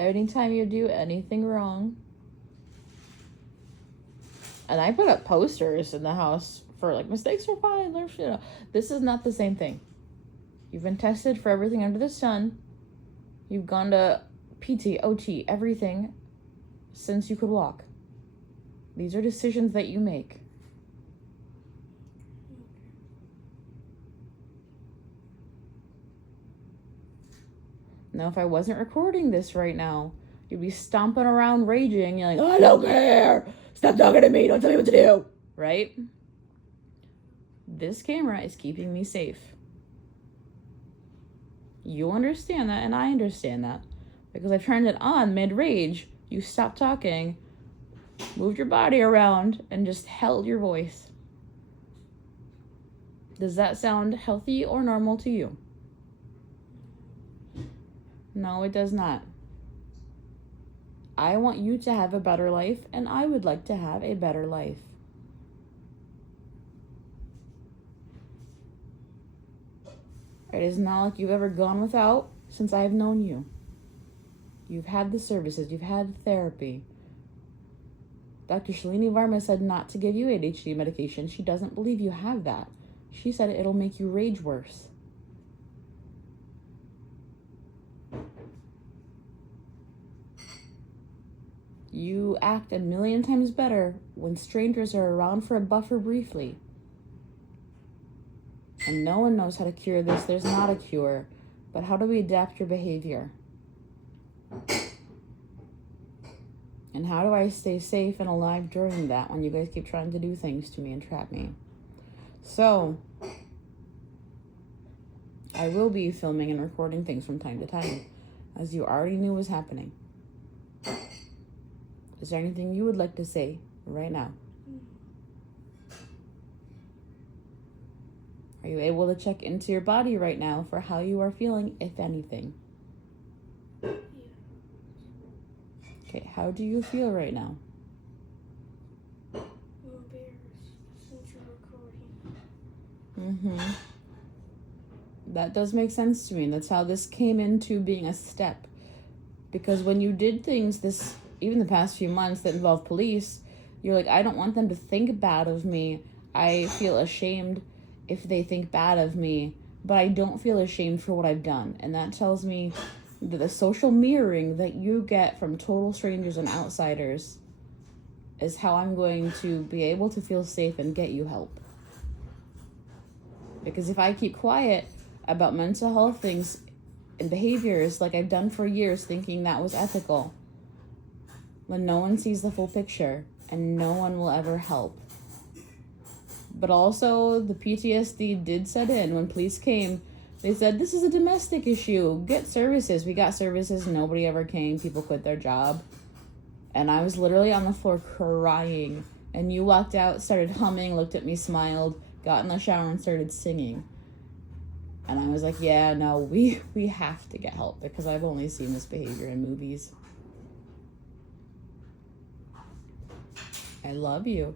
anytime you do anything wrong, and I put up posters in the house for like mistakes are fine, learn shit. This is not the same thing. You've been tested for everything under the sun. You've gone to PT, OT, everything since you could walk. These are decisions that you make. Now, if I wasn't recording this right now, you'd be stomping around raging, yelling, I don't care! Stop talking to me! Don't tell me what to do! Right? This camera is keeping me safe. You understand that, and I understand that. Because I turned it on mid-rage, you stopped talking, moved your body around, and just held your voice. Does that sound healthy or normal to you? No, it does not. I want you to have a better life, and I would like to have a better life. It is not like you've ever gone without since I've known you. You've had the services, you've had therapy. Dr. Shalini Varma said not to give you ADHD medication. She doesn't believe you have that. She said it'll make you rage worse. You act a million times better when strangers are around for a buffer briefly. And no one knows how to cure this. There's not a cure. But how do we adapt your behavior? And how do I stay safe and alive during that when you guys keep trying to do things to me and trap me? So, I will be filming and recording things from time to time, as you already knew was happening. Is there anything you would like to say right now? Are you able to check into your body right now for how you are feeling, if anything? Yeah. Okay, how do you feel right now? I'm embarrassed since you're recording. That does make sense to me. That's how this came into being a step. Because when you did things even the past few months that involved police, you're like, I don't want them to think bad of me. I feel ashamed if they think bad of me, but I don't feel ashamed for what I've done. And that tells me that the social mirroring that you get from total strangers and outsiders is how I'm going to be able to feel safe and get you help. Because if I keep quiet about mental health things and behaviors like I've done for years thinking that was ethical, then no one sees the full picture and no one will ever help. But also, the PTSD did set in. When police came, they said, this is a domestic issue. Get services. We got services. Nobody ever came. People quit their job. And I was literally on the floor crying. And you walked out, started humming, looked at me, smiled, got in the shower and started singing. And I was like, yeah, no, we have to get help because I've only seen this behavior in movies. I love you,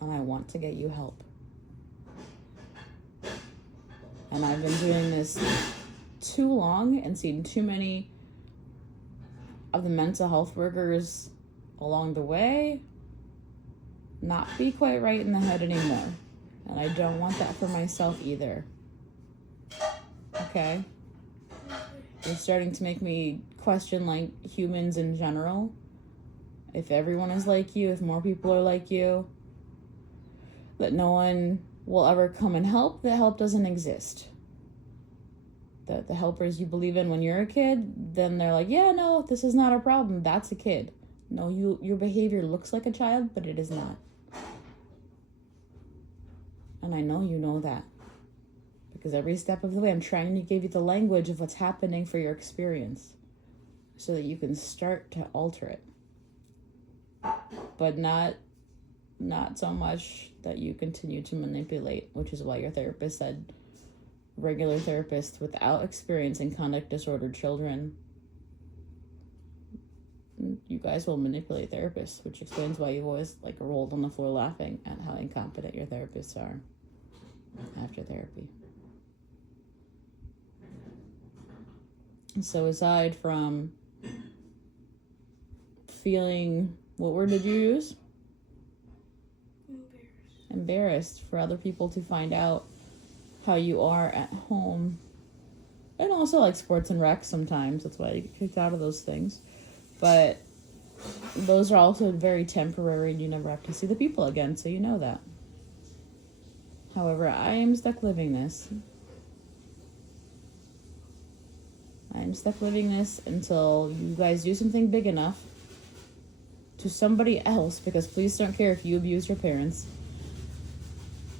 and I want to get you help. And I've been doing this too long and seen too many of the mental health workers along the way not be quite right in the head anymore. And I don't want that for myself either. Okay? It's starting to make me question, like, humans in general. If everyone is like you, if more people are like you, that no one will ever come and help, that help doesn't exist. That the helpers you believe in when you're a kid, then they're like, yeah, no, this is not a problem. That's a kid. No, your behavior looks like a child, but it is not. And I know you know that. Because every step of the way, I'm trying to give you the language of what's happening for your experience so that you can start to alter it. But not so much that you continue to manipulate, which is why your therapist said regular therapists without experience in conduct disordered children, you guys will manipulate therapists, which explains why you've always like rolled on the floor laughing at how incompetent your therapists are after therapy. So aside from feeling, what word did you use? Embarrassed. Embarrassed for other people to find out how you are at home. And also like sports and rec sometimes. That's why you get kicked out of those things. But those are also very temporary and you never have to see the people again, so you know that. However, I am stuck living this. I'm stuck living this until you guys do something big enough to somebody else, because please don't care if you abuse your parents,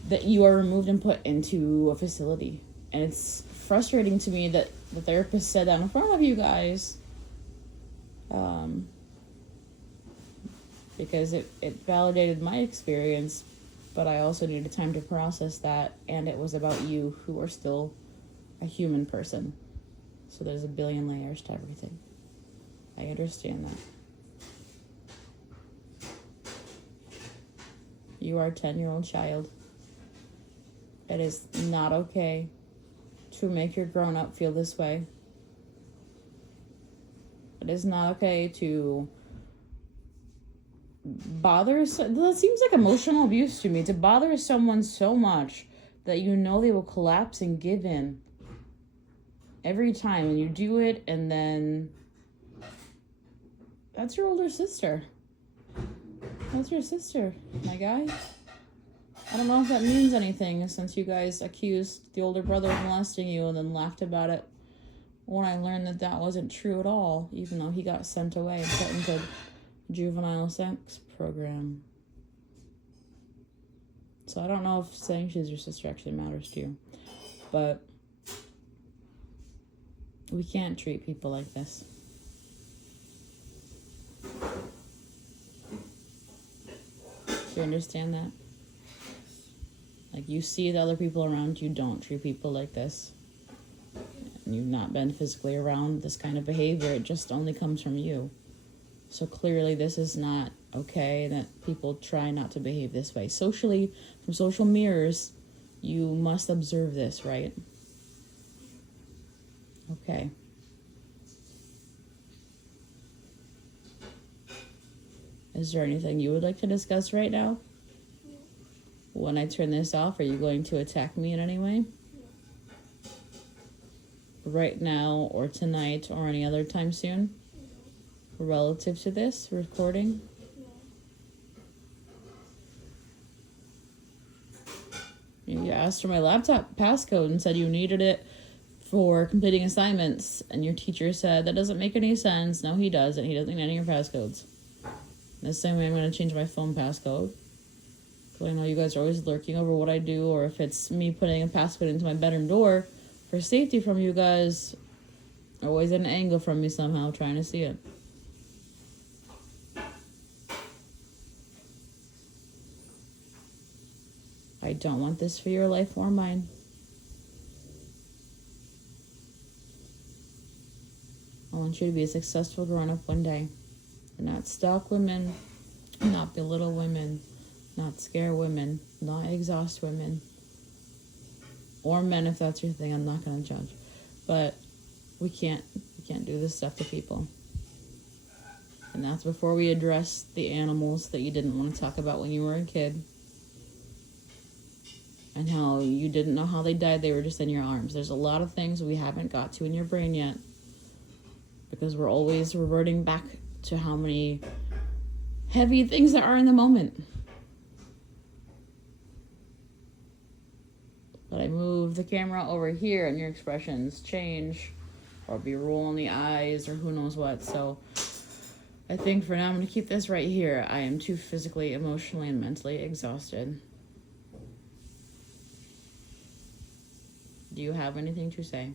that you are removed and put into a facility. And it's frustrating to me that the therapist said that in front of you guys. Because it validated my experience, but I also needed time to process that, and it was about you, who are still a human person. So there's a billion layers to everything. I understand that. You are a 10-year-old child. It is not okay to make your grown-up feel this way. It is not okay to bother. That seems like emotional abuse to me. To bother someone so much that you know they will collapse and give in every time, and you do it, and then that's your older sister. That's your sister, my guy. I don't know if that means anything, since you guys accused the older brother of molesting you and then laughed about it when I learned that that wasn't true at all, even though he got sent away and put into juvenile sex program. So I don't know if saying she's your sister actually matters to you, but we can't treat people like this. Do you understand that? Like, you see the other people around you don't treat people like this. And you've not been physically around this kind of behavior. It just only comes from you. So clearly this is not okay, that people try not to behave this way. Socially, from social mirrors, you must observe this, right? Okay. Is there anything you would like to discuss right now? When I turn this off, are you going to attack me in any way? Right now, or tonight, or any other time soon? Relative to this recording? You asked for my laptop passcode and said you needed it for completing assignments, and your teacher said that doesn't make any sense. No, he does, and he doesn't need any of your passcodes. The same way I'm going to change my phone passcode. I know you guys are always lurking over what I do, or if it's me putting a passcode into my bedroom door for safety from you guys, always at an angle from me somehow, trying to see it. I don't want this for your life or mine. I want you to be a successful grown-up one day. And not stalk women, not belittle women, not scare women, not exhaust women. Or men, if that's your thing. I'm not going to judge. But we can't do this stuff to people. And that's before we address the animals that you didn't want to talk about when you were a kid. And how you didn't know how they died, they were just in your arms. There's a lot of things we haven't got to in your brain yet. Because we're always reverting back to how many heavy things there are in the moment. But I move the camera over here and your expressions change, or be rolling the eyes, or who knows what. So I think for now I'm going to keep this right here. I am too physically, emotionally, and mentally exhausted. Do you have anything to say?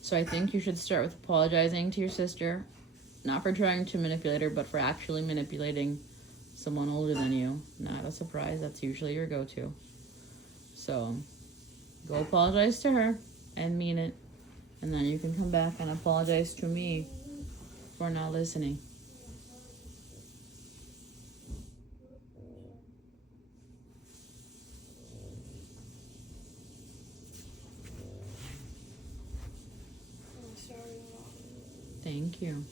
So I think you should start with apologizing to your sister, not for trying to manipulate her, but for actually manipulating someone older than you. Not a surprise, that's usually your go-to. So go apologize to her and mean it, and then you can come back and apologize to me for not listening. I'm sorry, Mom. Thank you.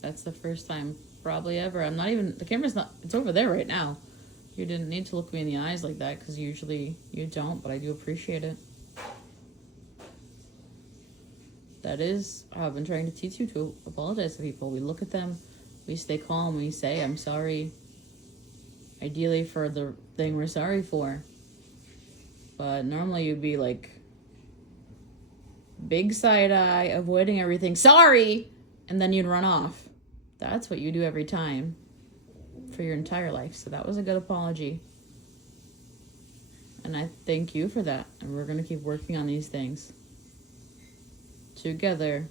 That's the first time probably ever. I'm not even, the camera's not, it's over there right now. You didn't need to look me in the eyes like that because usually you don't, but I do appreciate it. That is how I've been trying to teach you to apologize to people. We look at them, we stay calm, we say, I'm sorry, ideally for the thing we're sorry for. But normally you'd be like, big side eye, avoiding everything, sorry, and then you'd run off. That's what you do every time for your entire life. So that was a good apology. And I thank you for that. And we're going to keep working on these things together.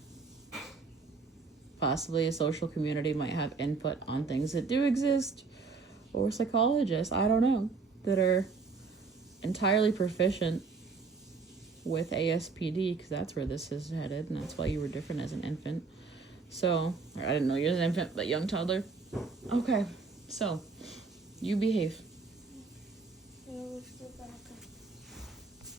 Possibly a social community might have input on things that do exist, or psychologists, I don't know, that are entirely proficient with ASPD, because that's where this is headed, and that's why you were different as an infant. So, or I didn't know you as an infant, but young toddler. Okay, so, you behave. Lift the back